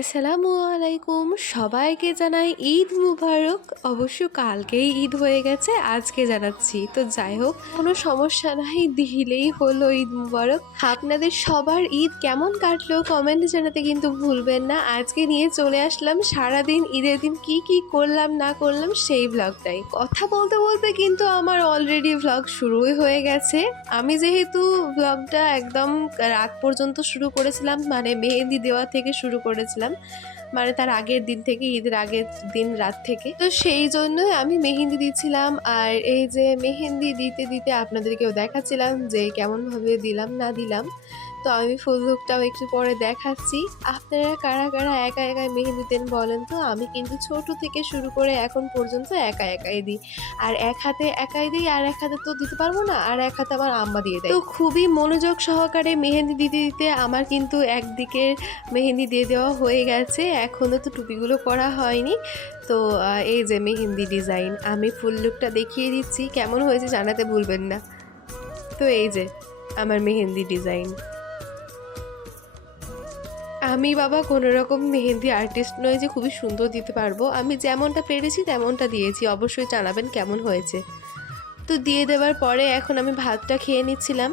আসসালামু আলাইকুম, সবাইকে জানাই ঈদ মুবারক। অবশ্য কালকেই ঈদ হয়ে গেছে, আজকে জানাচ্ছি। তো যাই হোক, কোনো সমস্যা নাই, দিলেই হলো ঈদ মুবারক। আপনাদের সবার ঈদ কেমন কাটলো কমেন্টে জানাতে কিন্তু ভুলবেন না। আজকে নিয়ে চলে আসলাম সারাদিন ঈদের দিন কি কি করলাম না করলাম সেই ভ্লগটাই। কথা বলতে বলতে কিন্তু আমার অলরেডি ভ্লগ শুরুই হয়ে গেছে। আমি যেহেতু ভ্লগটা একদম রাত পর্যন্ত শুরু করেছিলাম, মানে মেহেন্দি দেওয়া থেকে শুরু করেছিলাম, মানে তার আগের দিন থেকে, ঈদের আগের দিন রাত থেকে, তো সেই জন্যই আমি মেহেন্দি দিচ্ছিলাম। আর এই যে মেহেন্দি দিতে দিতে আপনাদেরকেও দেখাচ্ছিলাম যে কেমন ভাবে দিলাম না দিলাম। তো আমি ফুল লুকটাও একটু পরে দেখাচ্ছি। আপনারা কারা কারা একা একাই মেহেন্দি দেন বলেন তো? আমি কিন্তু ছোট থেকে শুরু করে এখন পর্যন্ত একা একাই দিই। আর এক হাতে একাই দিই, আর এক হাতে তো দিতে পারবো না, আর এক হাতে আমার আম্মা দিয়ে দেয়। তো খুবই মনোযোগ সহকারে মেহেন্দি দিতে দিতে আমার কিন্তু একদিকের মেহেন্দি দিয়ে দেওয়া হয়ে গেছে। এখনও তো টুপিগুলো করা হয়নি। তো এই যে মেহেন্দি ডিজাইন, আমি ফুল লুকটা দেখিয়ে দিচ্ছি, কেমন হয়েছে জানাতে ভুলবেন না। তো এই যে আমার মেহেন্দি ডিজাইন। আমি বাবা কোনো রকম মেহেন্দি আর্টিস্ট নয় যে খুবই সুন্দর দিতে পারবো। আমি যেমনটা পেরেছি তেমনটা দিয়েছি, অবশ্যই জানাবেন কেমন হয়েছে। তো দিয়ে দেওয়ার পরে এখন আমি ভাতটা খেয়ে নিচ্ছিলাম।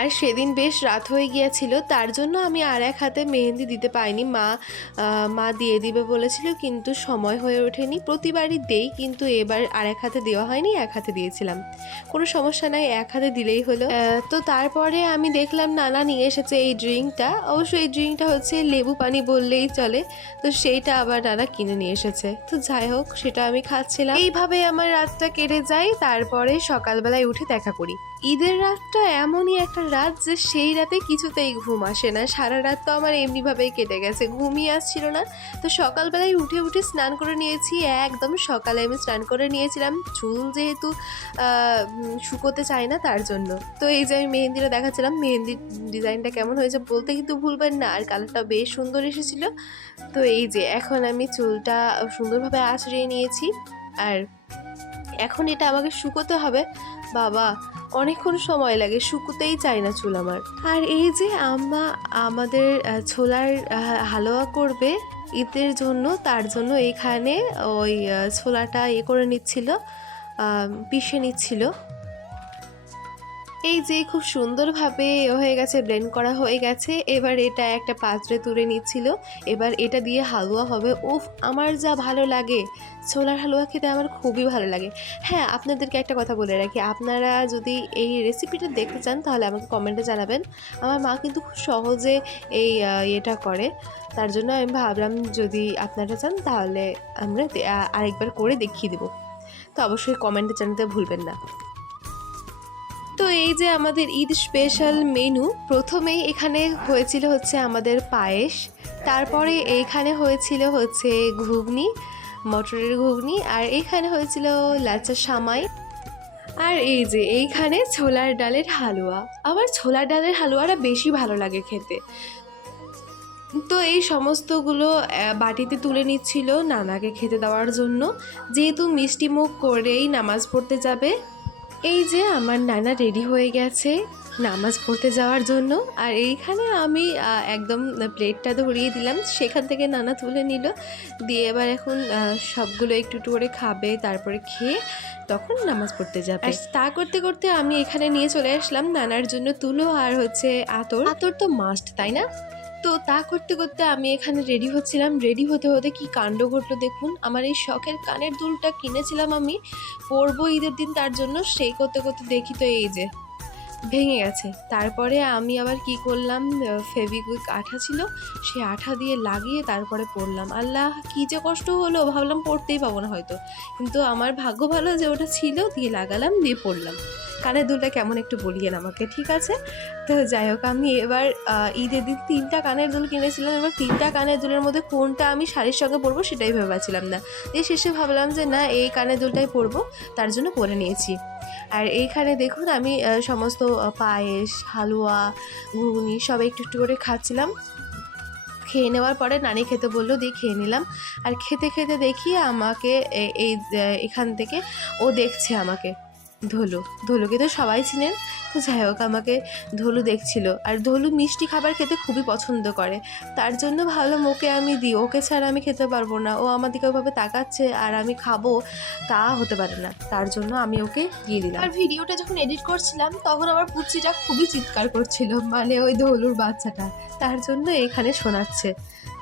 আর সেদিন বেশ রাত হয়ে গিয়েছিল, তার জন্য আমি আর এক হাতে মেহেন্দি দিতে পাইনি। মা দিয়ে দিবে বলেছিল, কিন্তু সময় হয়ে ওঠেনি। প্রতিবারই দেই, কিন্তু এবার আর এক হাতে দেওয়া হয়নি, এক হাতে দিয়েছিলাম। কোনো সমস্যা নাই, এক হাতে দিলেই হলো। তো তারপরে আমি দেখলাম নানা নিয়ে এসেছে এই ড্রিঙ্কটা। অবশ্য এই ড্রিঙ্কটা হচ্ছে লেবু পানি বললেই চলে। তো সেইটা আবার নানা কিনে নিয়ে এসেছে। তো যাই হোক, সেটা আমি খাচ্ছিলাম। এইভাবে আমার রাতটা কেটে যায়। তারপরে সকালবেলায় উঠে দেখা করি। ঈদের রাতটা এমনই একটা রাত যে সেই রাতে কিছুতেই ঘুম আসে না। সারা রাত তো আমার এমনিভাবেই কেটে গেছে, ঘুমই আসছিল না। তো সকালবেলায় উঠে উঠে স্নান করে নিয়েছি। একদম সকালে আমি স্নান করে নিয়েছিলাম, চুল যেহেতু শুকোতে চায় না তার জন্য। তো এই যে আমি মেহেন্দিটা দেখাচ্ছিলাম, মেহেন্দির ডিজাইনটা কেমন হয়েছে বলতে কিন্তু ভুলবেন না। আর কালারটা বেশ সুন্দর এসেছিল। তো এই যে এখন আমি চুলটা সুন্দরভাবে আঁচড়িয়ে নিয়েছি। আর এখন এটা আমাকে শুকোতে হবে। বাবা, অনেকক্ষণ সময় লাগে, শুকোতেই চায় না চুল আমার। আর এই যে আম্মা আমাদের ছোলার হালুয়া করবে ঈদের জন্য, তার জন্য এইখানে ওই ছোলাটা করে নিচ্ছিল, পিষে নিচ্ছিল। এই যে খুব সুন্দরভাবে হয়ে গেছে, ব্লেন্ড করা হয়ে গেছে। এবার এটা একটা পাত্রে তুলে নিচ্ছিল। এবার এটা দিয়ে হালুয়া হবে। উফ, আমার যা ভালো লাগে, ছোলার হালুয়া খেতে আমার খুবই ভালো লাগে। হ্যাঁ, আপনাদেরকে একটা কথা বলে রাখি, আপনারা যদি এই রেসিপিটা দেখতে চান তাহলে আমাকে কমেন্টে জানাবেন। আমার মা কিন্তু খুব সহজে এই এটা করে, তার জন্য আমি ভাবলাম যদি আপনারা চান তাহলে আমরা আরেকবার করে দেখিয়ে দেবো। তো অবশ্যই কমেন্টে জানাতে ভুলবেন না। তো এই যে আমাদের ঈদ স্পেশাল মেনু, প্রথমেই এখানে হয়েছিল হচ্ছে আমাদের পায়েস, তারপরে এইখানে হয়েছিল হচ্ছে ঘুগনি, মটরের ঘুগনি, আর এইখানে হয়েছিল লাচ্চা সামাই, আর এই যে এইখানে ছোলার ডালের হালুয়া। আমার ছোলার ডালের হালুয়াটা বেশি ভালো লাগে খেতে। তো এই সমস্তগুলো বাটিতে তুলে নিচ্ছিল নানাকে খেতে দেওয়ার জন্য, যেহেতু মিষ্টি মুখ করেই নামাজ পড়তে যাবে। এই যে আমার নানা রেডি হয়ে গেছে নামাজ পড়তে যাওয়ার জন্য। আর এইখানে আমি একদম প্লেটটা ধরিয়ে দিলাম, সেখান থেকে নানা তুলে নিল, দিয়ে এবার এখন সবগুলো একটু একটু করে খাবে, তারপরে খেয়ে তখন নামাজ পড়তে যাবে। আর তা করতে করতে আমি এখানে নিয়ে চলে আসলাম নানার জন্য তুলো আর হচ্ছে আতর। আতর তো মাস্ট, তাই না? তো তা করতে করতে আমি এখানে রেডি হচ্ছিলাম। রেডি হতে হতে কি কাণ্ড ঘটলো দেখুন। আমার এই শখের কানের দুলটা কিনেছিলাম আমি, পরবো ঈদের দিন, তার জন্য সেই করতে করতে দেখি তো এই যে ভেঙে গেছে। তারপরে আমি আবার কি করলাম, ফেভিকুইক আঠা ছিল, সে আঠা দিয়ে লাগিয়ে তারপরে পরলাম। আল্লাহ, কি যে কষ্ট হলো, ভাবলাম পড়তেই পাবো না হয়তো, কিন্তু আমার ভাগ্য ভালো যে ওটা ছিল, দিয়ে লাগালাম, দিয়ে পরলাম। কানের দুলটা কেমন একটু বলিয়েন আমাকে, ঠিক আছে? তো যাই হোক, আমি এবার ঈদের দিন 3টা কানের দুল কিনেছিলাম। এবার 3টা কানের দুলের মধ্যে কোনটা আমি শাড়ির সঙ্গে পরবো সেটাই ভেবেছিলাম না, দিয়ে শেষে ভাবলাম যে না, এই কানের দুলটাই পরবো, তার জন্য পরে নিয়েছি। আর এইখানে দেখুন আমি সমস্ত পায়েস, হালুয়া, ঘুগনি সব একটু একটু করে খাচ্ছিলাম। খেয়ে নেওয়ার পরে নানি খেতে বললো, দিয়ে খেয়ে নিলাম। আর খেতে খেতে দেখি আমাকে এখান থেকে ও দেখছে আমাকে, ধলু। ধলুকে তো সবাই চিনেন। তো যাই হোক, আমাকে ধলু দেখছিল, আর ধলু মিষ্টি খাবার খেতে খুবই পছন্দ করে। তার জন্য ভাবলাম ওকে আমি দিই, ওকে ছাড়া আমি খেতে পারবো না। ও আমার দিকে ওইভাবে তাকাচ্ছে আর আমি খাবো, তা হতে পারে না। তার জন্য আমি ওকে দিয়ে দিলাম। আর ভিডিওটা যখন এডিট করছিলাম তখন আমার পুচিটা খুবই চিৎকার করছিল, মানে ওই ধলুর বাচ্চাটা, তার জন্য এখানে শোনাচ্ছে।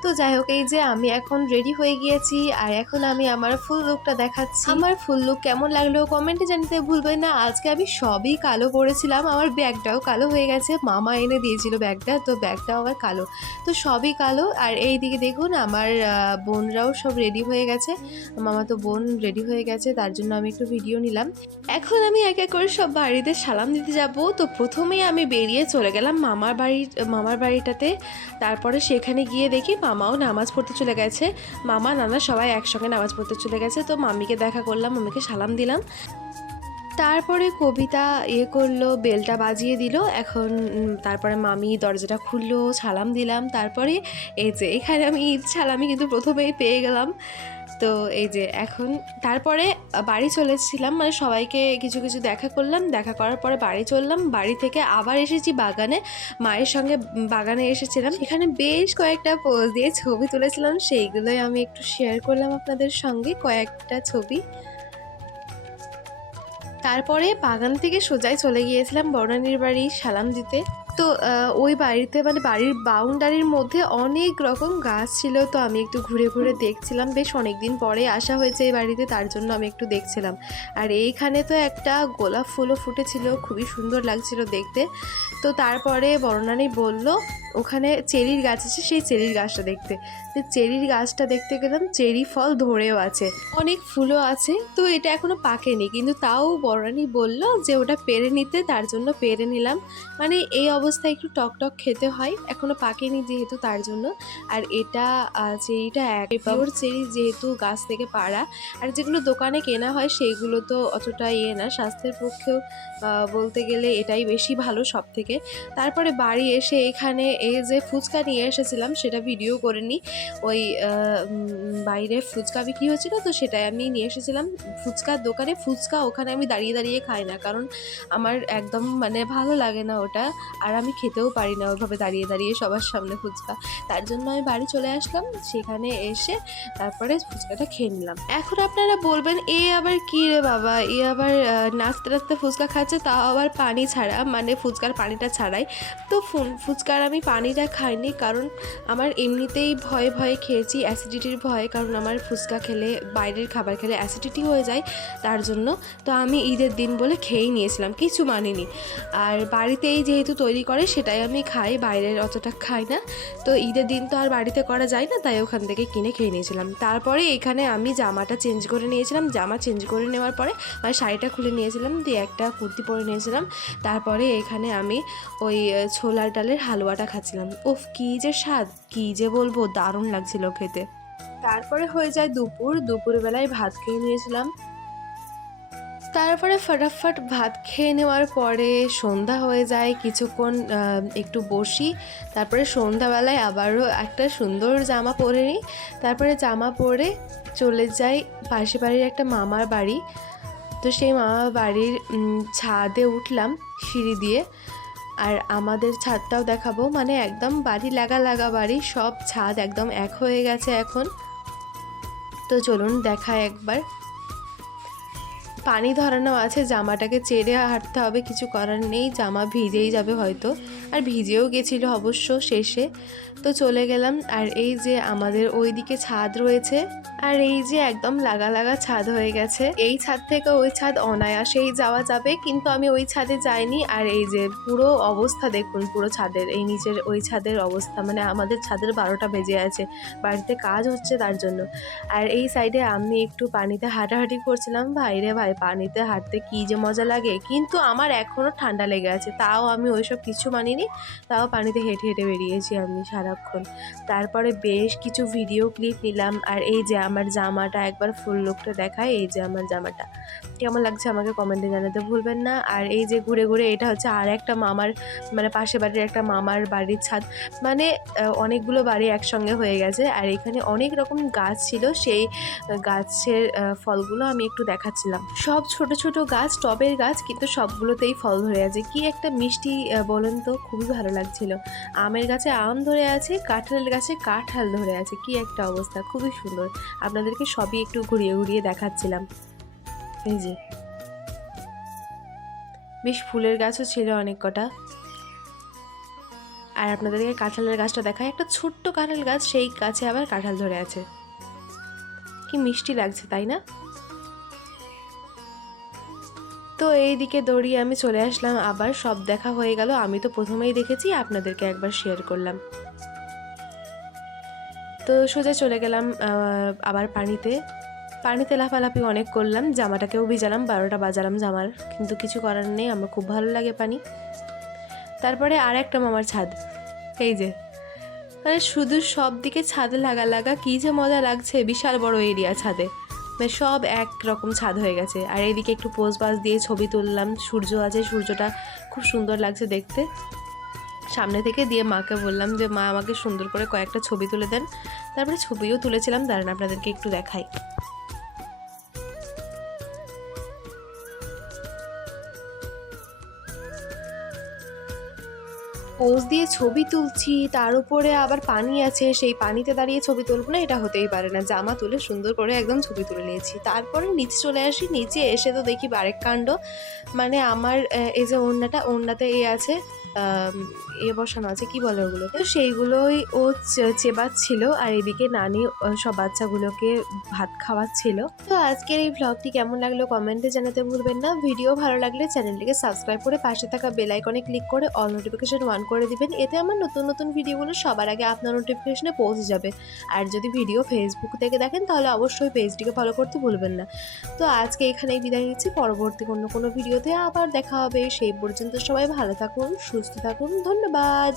তো যাই হোক, এই যে আমি এখন রেডি হয়ে গিয়েছি, আর এখন আমি আমার ফুল লুকটা দেখাচ্ছি। আমার ফুল লুক কেমন লাগলো কমেন্টে জানাতে ভুলবেন না। আজকে আমি সবই কালো পরেছিলাম, আমার ব্যাগটাও কালো হয়ে গেছে, মামা এনে দিয়েছিল ব্যাগটা, তো ব্যাগটাও আবার কালো, তো সবই কালো। আর এই দিকে দেখুন আমার বোনরাও সব রেডি হয়ে গেছে, মামা তো বোন রেডি হয়ে গেছে, তার জন্য আমি একটু ভিডিও নিলাম। এখন আমি এক এক করে সব বাড়িতে সালাম দিতে যাব। তো প্রথমেই আমি বেরিয়ে চলে গেলাম মামার বাড়িটাতে। তারপরে সেখানে গিয়ে দেখি মামাও নামাজ পড়তে চলে গেছে, মামা নানা সবাই একসঙ্গে নামাজ পড়তে চলে গেছে। তো মামিকে দেখা করলাম, মামিকে সালাম দিলাম। তারপরে কবিতা করলো, বেলটা বাজিয়ে দিল। এখন তারপরে মামি দরজাটা খুললো, সালাম দিলাম। তারপরে এই যে এখানে আমি ঈদ সালামি কিন্তু প্রথমেই পেয়ে গেলাম। তো এই যে এখন তারপরে বাড়ি চলেছিলাম, মানে সবাইকে কিছু কিছু দেখা করলাম, দেখা করার পরে বাড়ি চললাম। বাড়ি থেকে আবার এসেছি বাগানে, মায়ের সঙ্গে বাগানে এসেছিলাম। এখানে বেশ কয়েকটা পোজ দিয়ে ছবি তুলেছিলাম, সেইগুলোই আমি একটু শেয়ার করলাম আপনাদের সঙ্গে, কয়েকটা ছবি। তারপরে বাগান থেকে সোজাই চলে গিয়েছিলাম বড়নানির বাড়ি সালাম দিতে। তো ওই বাড়িতে, মানে বাড়ির বাউন্ডারির মধ্যে অনেক রকম গাছ ছিল, তো আমি একটু ঘুরে ঘুরে দেখছিলাম। বেশ অনেক দিন পরে আসা হয়েছে এই বাড়িতে, তার জন্য আমি একটু দেখছিলাম। আর এইখানে তো একটা গোলাপ ফুলও ফুটেছিল, খুবই সুন্দর লাগছিল দেখতে। তো তারপরে বড়নানি বলল ওখানে চেরির গাছ আছে, সেই চেরির গাছটা দেখতে। তো চেরির গাছটা দেখতে গেলাম, চেরি ফল ধরেও আছে, অনেক ফুলও আছে। তো এটা এখনো পাকেনি, কিন্তু তাও বড়নানি বলল যে ওটা পেরে নিতে, তার জন্য পেরে নিলাম। মানে এই অবস্থায় একটু টক টক খেতে হয়, এখনো পাকেনি যেহেতু, তার জন্য। আর এটা চেরিটা পিওর চেরি, যেহেতু গাছ থেকে পাড়া। আর যেগুলো দোকানে কেনা হয় সেইগুলো তো অতটা না, স্বাস্থ্যের পক্ষেও বলতে গেলে এটাই বেশি ভালো সব থেকে। তারপরে বাড়ি এসে এখানে এই যে ফুচকা নিয়ে এসেছিলাম, সেটা ভিডিও করে নিই। ওই বাইরে ফুচকা বিক্রি হচ্ছিল, তো সেটাই আমি নিয়ে এসেছিলাম। ফুচকার দোকানে ফুচকা ওখানে আমি দাঁড়িয়ে দাঁড়িয়ে খাই না, কারণ আমার একদম মানে ভালো লাগে না ওটা, আর আমি খেতেও পারি না ওইভাবে দাঁড়িয়ে দাঁড়িয়ে সবার সামনে ফুচকা। তার জন্য আমি বাড়ি চলে আসলাম, সেখানে এসে তারপরে ফুচকাটা খেয়ে নিলাম। এখন আপনারা বলবেন এ আবার কী রে বাবা, এ আবার নাচতে নাচতে ফুচকা খাচ্ছে, তাও আবার পানি ছাড়া, মানে ফুচকার পানিটা ছাড়াই। তো ফুচকার আমি পানিটা খাইনি, কারণ আমার এমনিতেই ভয়ে ভয়ে খেয়েছি, অ্যাসিডিটির ভয়ে, কারণ আমার ফুচকা খেলে, বাইরের খাবার খেলে অ্যাসিডিটি হয়ে যায়, তার জন্য। তো আমি ঈদের দিন বলে খেয়েই নিয়েছিলাম, কিছু মানিনি। আর বাড়িতেই যেহেতু তৈরি করে সেটাই আমি খাই, বাইরের অতটা খাই না। তো ঈদের দিন তো আর বাড়িতে করা যায় না, তাই ওখান থেকে কিনে খেয়ে নিয়েছিলাম। তারপরে এখানে আমি জামাটা চেঞ্জ করে নিয়েছিলাম, জামা চেঞ্জ করে নেওয়ার পরে মানে শাড়িটা খুলে নিয়েছিলাম, দিয়ে একটা কুর্তি পরে নিয়েছিলাম। তারপরে এখানে আমি ওই ছোলার ডালের হালুয়াটা খাচ্ছিলাম। উফ, কী যে স্বাদ, কী যে বলবো, দারুণ লাগছিল খেতে। তারপরে হয়ে যায় দুপুরবেলায় ভাত খেয়ে নিয়েছিলাম। তারপরে ফটাফট ভাত খেয়ে নেওয়ার পরে সন্ধ্যা হয়ে যায়, কিছুক্ষণ একটু বসি। তারপরে সন্ধ্যাবেলায় আবারও একটা সুন্দর জামা পরে নিই। তারপরে জামা পরে চলে যাই পাশে বাড়ির একটা মামার বাড়ি। তো সেই মামার বাড়ির ছাদে উঠলাম সিঁড়ি দিয়ে। আর আমাদের ছাদটাও দেখাবো, মানে একদম বাড়ি লাগা লাগা বাড়ি, সব ছাদ একদম এক হয়ে গেছে এখন। তো চলুন দেখায় একবার। পানি ধরানো আছে, জামাটাকে চেড়ে হাঁটতে হবে, কিছু করার নেই, জামা ভিজেই যাবে হয়তো, আর ভিজেও গেছিলো অবশ্য শেষে। তো চলে গেলাম। আর এই যে আমাদের ওই দিকে ছাদ রয়েছে, আর এই যে একদম লাগা লাগা ছাদ হয়ে গেছে। এই ছাদ থেকে ওই ছাদ অনায়াসেই যাওয়া যাবে, কিন্তু আমি ওই ছাদে যাইনি। আর এই যে পুরো অবস্থা দেখুন, পুরো ছাদের, এই নিচের ওই ছাদের অবস্থা, মানে আমাদের ছাদের 12টা বেজে আছে, বাড়িতে কাজ হচ্ছে তার জন্য। আর এই সাইডে আমি একটু পানিতে হাঁটাহাঁটি করছিলাম। ভাই রে ভাই, পানিতে হাঁটতে কী যে মজা লাগে, কিন্তু আমার এখনও ঠান্ডা লেগে আছে, তাও আমি ওইসব কিছু মানিনি, তাও পানিতে হেঁটে হেঁটে বেরিয়েছি আমি সারাক্ষণ। তারপরে বেশ কিছু ভিডিও ক্লিপ নিলাম। আর এই যে আমার জামাটা, একবার ফুল লুকটা দেখায়, এই যে আমার জামাটা কেমন লাগছে আমাকে কমেন্টে জানাতে ভুলবেন না। আর এই যে ঘুরে ঘুরে, এটা হচ্ছে আর একটা মামার, মানে পাশে বাড়ির একটা মামার বাড়ির ছাদ, মানে অনেকগুলো বাড়ি একসঙ্গে হয়ে গেছে। আর এখানে অনেক রকম গাছ ছিল, সেই গাছের ফলগুলো আমি একটু দেখাচ্ছিলাম। সব ছোট ছোট গাছ, টবের গাছ, কিন্তু সবগুলোতেই ফল ধরে আছে। কি একটা মিষ্টি বলেন তো, খুবই ভালো লাগছিল। আমের গাছে আম ধরে আছে, কাঁঠালের গাছে কাঁঠাল ধরে আছে, কি একটা অবস্থা, খুবই সুন্দর। আপনাদেরকে সবই একটু ঘুরিয়ে ঘুরিয়ে দেখাচ্ছিলাম। এই যে বেশ ফুলের গাছও ছিল অনেক কটা। আর আপনাদেরকে কাঁঠালের গাছটা দেখায়, একটা ছোট্ট কাঁঠাল গাছ, সেই গাছে আবার কাঁঠাল ধরে আছে। কি মিষ্টি লাগছে তাই না? তো এইদিকে দৌড়িয়ে আমি চলে আসলাম, আবার সব দেখা হয়ে গেল। আমি তো প্রথমেই দেখেছি, আপনাদেরকে একবার শেয়ার করলাম। তো সোজা চলে গেলাম আবার পানিতে লাফালাফি অনেক করলাম, জামাটাকেও ভিজালাম, 12টা বাজালাম জামার, কিন্তু কিছু করার নেই, আমার খুব ভালো লাগে পানি। তারপরে আর একটা মামার ছাদ, এই যে, মানে শুধু সব দিকে ছাদে লাগা লাগা, কী যে মজা লাগছে, বিশাল বড় এরিয়া ছাদে, মানে সব এক রকম ছাদ হয়ে গেছে। আর এইদিকে একটু পোজ পাশ দিয়ে ছবি তুললাম, সূর্য আছে, সূর্যটা খুব সুন্দর লাগছে দেখতে। সামনে থেকে দিয়ে মাকে বললাম যে মা আমাকে সুন্দর করে কয়েকটা ছবি তুলে দেন। তারপরে ছবিও তুলেছিলাম, দাঁড়ান আপনাদেরকে একটু দেখাই। পোজ দিয়ে ছবি তুলছি, তার উপরে আবার পানি আছে, সেই পানিতে দাঁড়িয়ে ছবি তুলবো না, এটা হতেই পারে না। জামা তুলে সুন্দর করে একদম ছবি তুলে নিয়েছি। তারপরে নিচে চলে আসি, নিচে এসে তো দেখি আরেক কাণ্ড, মানে আমার এই যে ওড়নাতে আছে বসানো আছে, কি বলে ওগুলো, তো সেইগুলোই ও চেবাচ্ছিল, আর এদিকে নানি সব বাচ্চাগুলোকে ভাত খাওয়াচ্ছিল। তো আজকের এই ভ্লগটি কেমন লাগলো কমেন্টে জানাতে ভুলবেন না। ভিডিও ভালো লাগলে চ্যানেলটিকে সাবস্ক্রাইব করে পাশে থাকা বেল আইকনে ক্লিক করে অল নোটিফিকেশন অন করে দিবেন, এতে আমার নতুন নতুন ভিডিওগুলো সবার আগে আপনার নোটিফিকেশনে পৌঁছে যাবে। আর যদি ভিডিও ফেসবুক থেকে দেখেন তাহলে অবশ্যই পেজটিকে ফলো করতে ভুলবেন না। তো আজকে এখানেই বিদায় নিচ্ছি, পরবর্তী কোনো ভিডিওতে আবার দেখা হবে। সেই পর্যন্ত সবাই ভালো থাকুন, সুস্থ থাকুন, ধন্যবাদ।